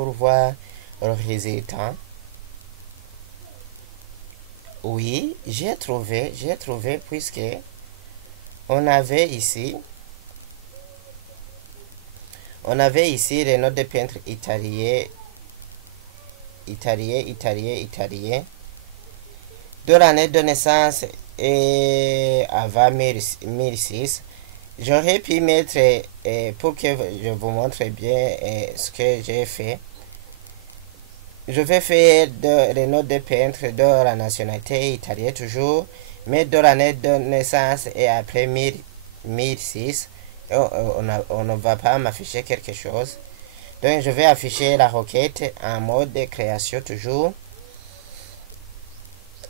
pour voir le résultat. Oui, j'ai trouvé puisque on avait ici les notes de peintre italien, de l'année de naissance et avant 1006. J'aurais pu mettre, pour que je vous montre bien ce que j'ai fait, je vais faire les notes de peintre de la nationalité italienne toujours, mais de l'année de naissance et après 1006. On ne va pas m'afficher quelque chose. Donc je vais afficher la requête en mode de création toujours.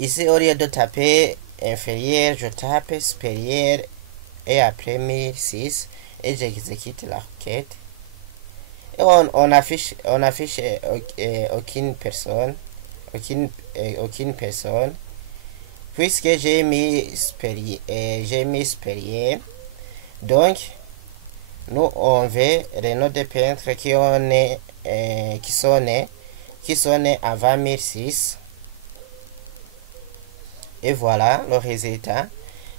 Ici, au lieu de taper inférieur, je tape supérieur et après 1006 et j'exécute la requête. Et on affiche aucune personne, puisque j'ai mis supérieur. Donc nous on veut les notes de peintre qui sont nés avant 1006. Et voilà le résultat.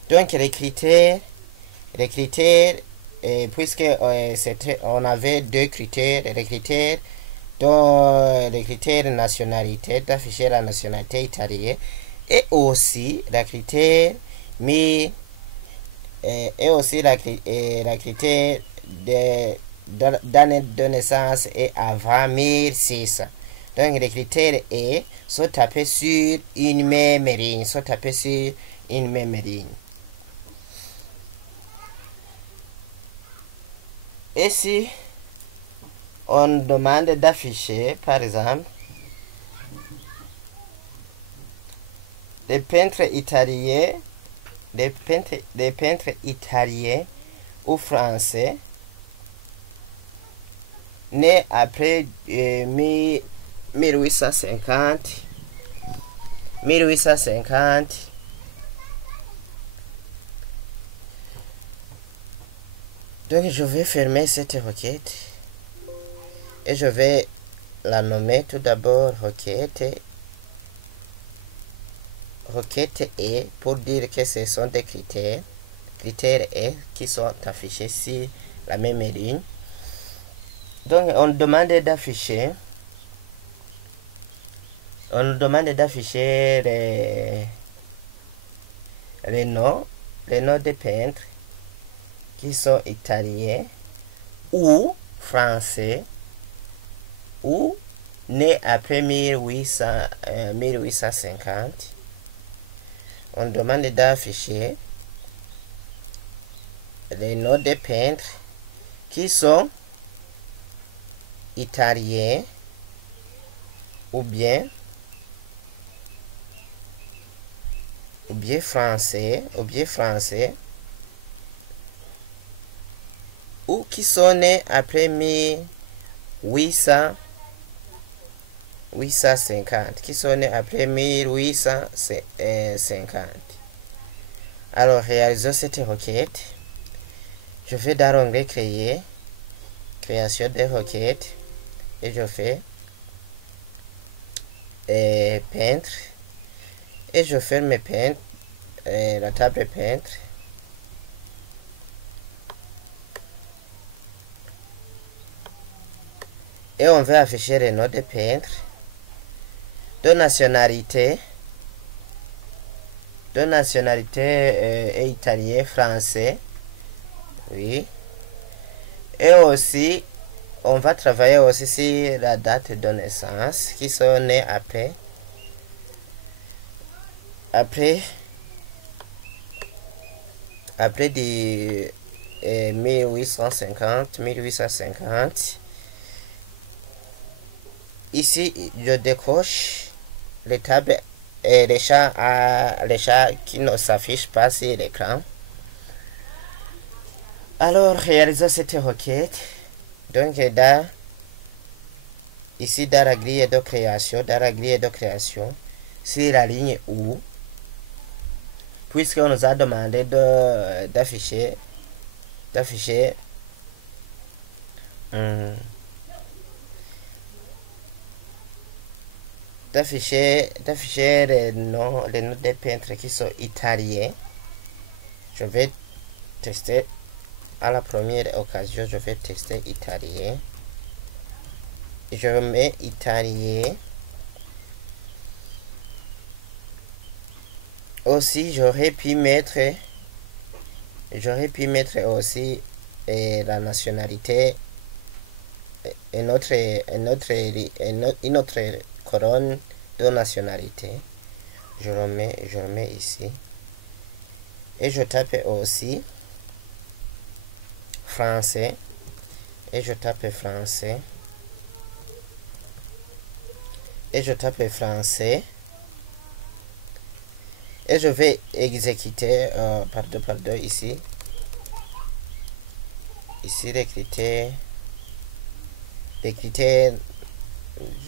Donc les critères, puisque on avait deux critères, les critères nationalité, d'afficher la nationalité italienne, et aussi la critère et aussi la critère d'année de naissance et avant 1006. Donc les critères sont tapés sur une même ligne, Et si on demande d'afficher, par exemple, des peintres italiens ou français nés après 1850. Donc je vais fermer cette requête et je vais la nommer tout d'abord requête E, pour dire que ce sont des critères E qui sont affichés sur la même ligne. Donc on demande d'afficher les noms des peintres qui sont italiens ou français ou nés après 1850. On demande d'afficher les noms des peintres qui sont italiens ou bien français ou qui sont nés après 1850, Alors réalisons cette requête. Je vais dans l'onglet créer, création de requête, et je fais peintre, et je ferme peintre, la table peintre. Et on va afficher les noms de peintre, de nationalité italien, français, oui. Et aussi on va travailler aussi sur la date de naissance, qui sont nés après 1850. Ici je décoche les tables et les champs qui ne s'affichent pas sur l'écran. Alors réalisons cette requête. Donc ici dans la grille de création, sur la ligne U, puisqu'on nous a demandé d'afficher d'afficher les noms des peintres qui sont italiens. Je vais tester à la première occasion, je vais tester italien. Je mets italien. Aussi, j'aurais pu mettre aussi la nationalité, une autre colonne de nationalité. Je le mets ici. Et je tape aussi français. Et je tape français. Et je tape français. Et je vais exécuter pardon, ici les critères, je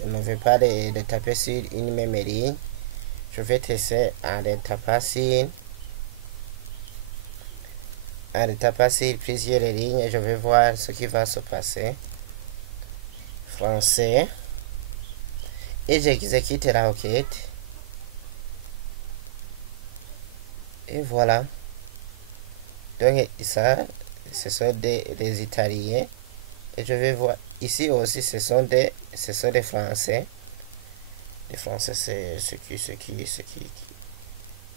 ne vais pas les taper sur une même ligne. Je vais tester à les taper sur plusieurs lignes et je vais voir ce qui va se passer. Français. Et j'exécute la requête. Et voilà. Donc ça, ce sont des Italiens. Et je vais voir ici aussi, ce sont des Français. Les Français, c'est ce qui.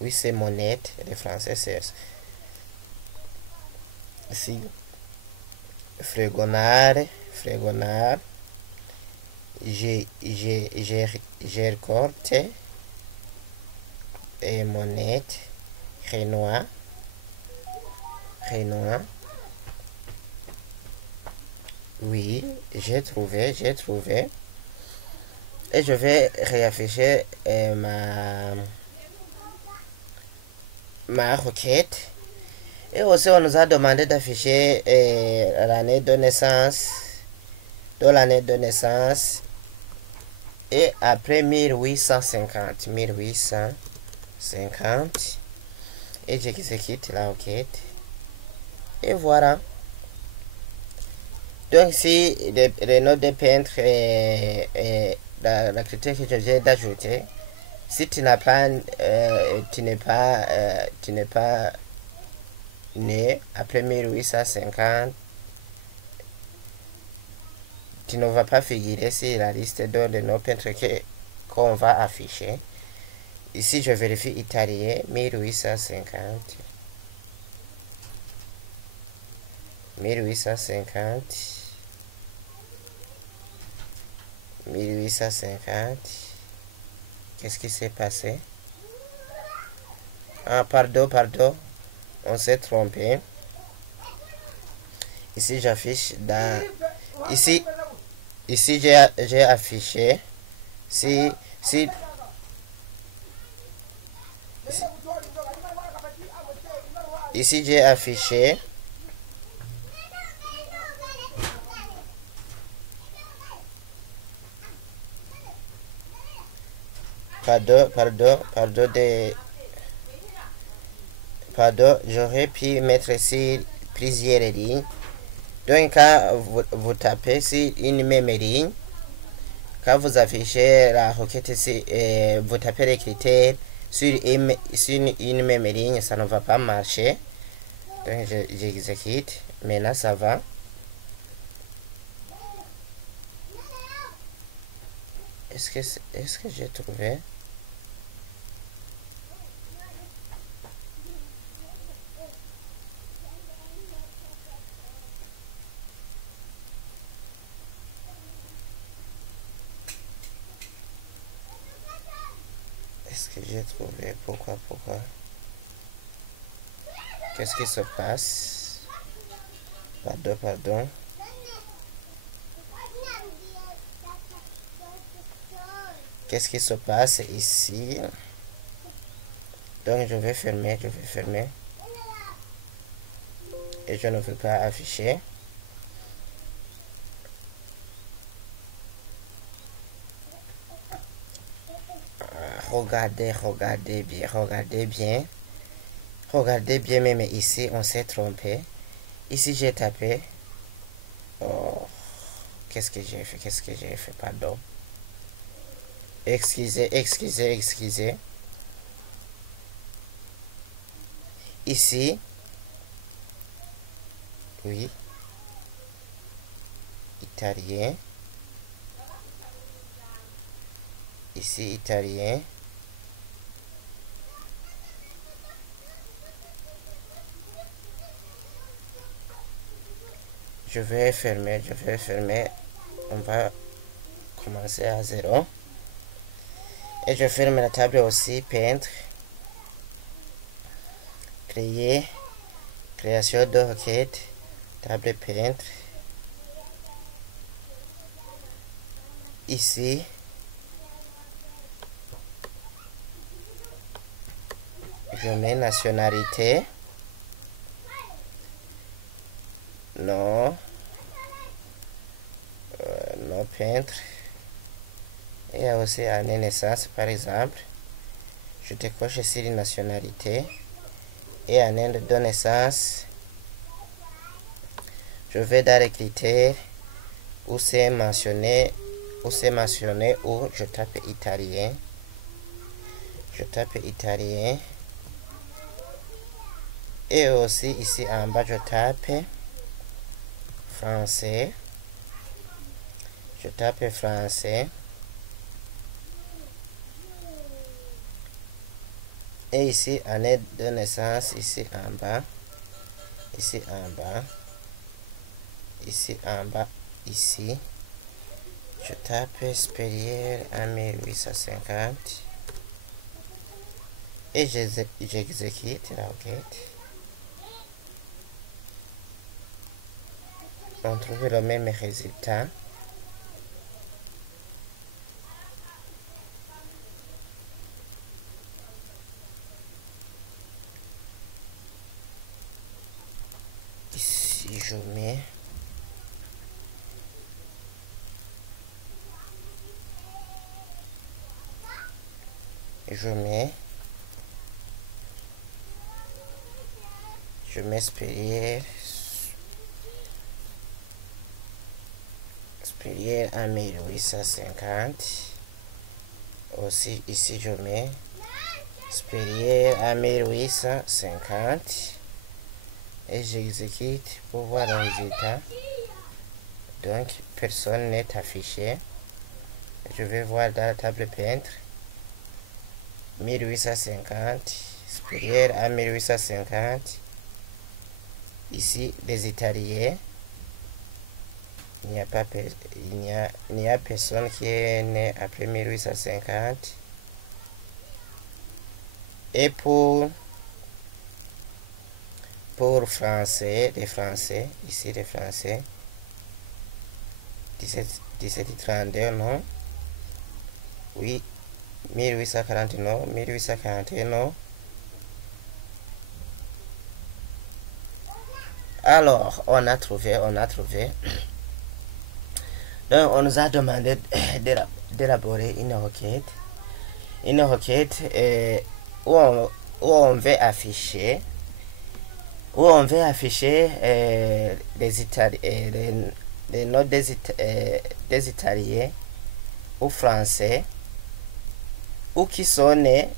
Oui, c'est monette. Les Français, c'est ici. Frégonard. J'ai recorté. Et monette. Renoir. Oui, j'ai trouvé. Et je vais réafficher ma requête. Et aussi, on nous a demandé d'afficher l'année de naissance. Et après 1850. Et j'exécute la requête. Et voilà. Donc si le nom des peintres et la critique que je viens d'ajouter, si tu n'es pas né après 1850, tu ne vas pas figurer sur la liste de nos peintres qu'on va afficher. Ici, je vérifie italien, 1850. 1850. Qu'est-ce qui s'est passé? Ah, pardon. On s'est trompé. Ici, j'affiche dans... Ici j'ai affiché. Ici, j'ai affiché. Pardon, j'aurais pu mettre ici plusieurs lignes. Donc, quand vous tapez sur une même ligne, quand vous affichez la requête ici, vous tapez les critères sur une même ligne, ça ne va pas marcher. Donc, j'exécute. Maintenant, ça va. Est-ce que j'ai trouvé? Est-ce que j'ai trouvé? Pourquoi? Qu'est-ce qui se passe? Pardon. Qu'est-ce qui se passe ici? Donc je vais fermer. Et je ne veux pas afficher. Regardez bien, même ici, on s'est trompé. Ici, j'ai tapé. Oh, qu'est-ce que j'ai fait? Pardon. excusez. Ici, oui, italien. Ici, italien. Je vais fermer. On va commencer à 0. Et je ferme la table aussi, peindre. Création de requête, table peindre. Ici, je mets nationalité. Non. Non peintre. Et aussi année naissance, par exemple. Je décoche ici les nationalités. Et année de naissance. Je vais dans les critères où c'est mentionné, où je tape italien. Et aussi ici en bas, je tape français. Et ici, année de naissance, ici en bas. Ici. Je tape supérieur à 1850. Et j'exécute la requête. On trouve le même résultat. Ici, je mets supérieur à 1850. Aussi ici je mets supérieur à 1850 et j'exécute pour voir le résultat. Donc personne n'est affiché. Je vais voir dans la table peintre 1850 supérieur à 1850. Ici les Italiens. Il n'y a personne qui est né après 1850. Et pour français, les Français, ici les Français, 1732, non? Oui, 1840, non? 1841, non? Alors, on a trouvé. Donc, on nous a demandé d'élaborer une requête où on veut afficher les noms des Italiens ou Français ou qui sont nés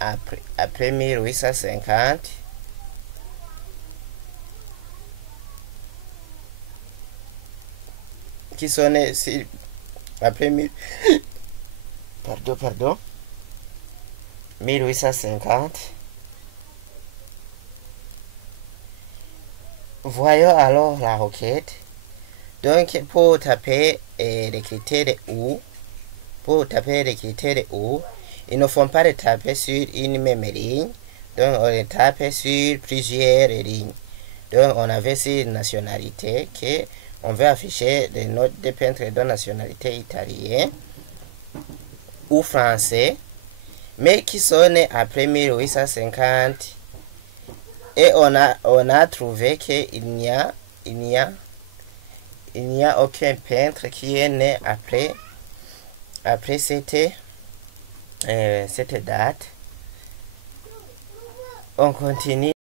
après 1850. Qui sont nés après 1850. Voyons alors la requête. Donc pour taper les critères où, ils ne font pas de taper sur une même ligne. Donc on les tape sur plusieurs lignes. Donc on avait ces nationalités que on veut afficher les notes de peintres de nationalité italienne ou français, mais qui sont nés après 1850. Et on a trouvé qu'il n'y a aucun peintre qui est né après cette date. On continue.